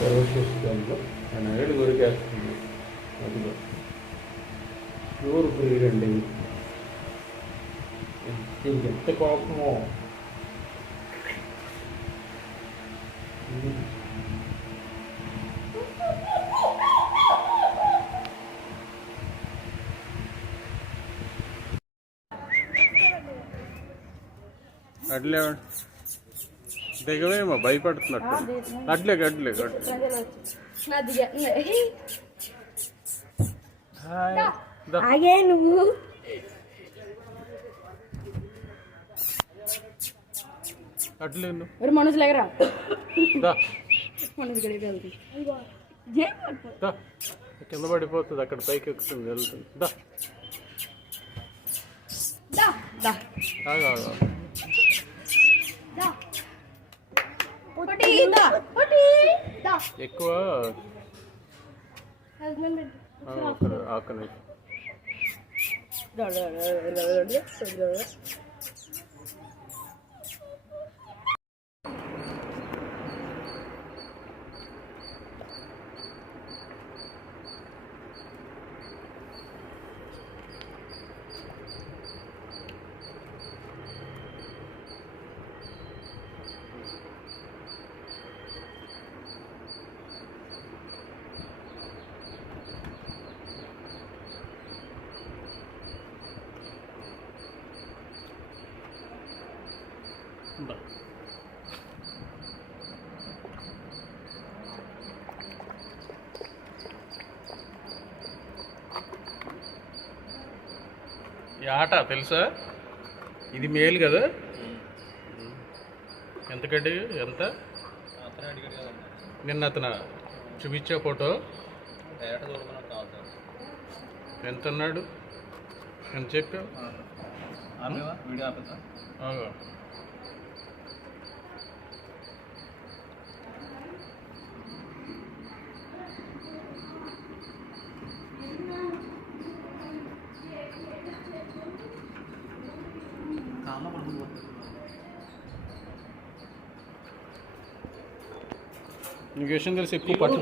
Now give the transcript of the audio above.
సర్వశిస్తంలో ఆయన ఏడు దొరికేస్తుంది. అదిగో ప్యూర్ బ్రీడ్ అండి. ఎంత కోపమో. అట్లే దిగవేమో భయపడుతున్నట్టు. అట్లే అట్లే ఆగే నువ్వు అట్లే మనసు లేకరా కింద పడిపోతుంది. అక్కడ పైకి ఎక్కుతుంది వెళ్తుంది. ఎక్కువ ఆకలి ఈ ఆట తెలుసా? ఇది మేలు కదా. ఎంత గడ్డి ఎంత నిన్న అతను చూపించే ఫోటో ఎంత అన్నాడు? ఎంత చెప్పావు? నీకు విషయం తెలిసి ఎక్కువ పట్టు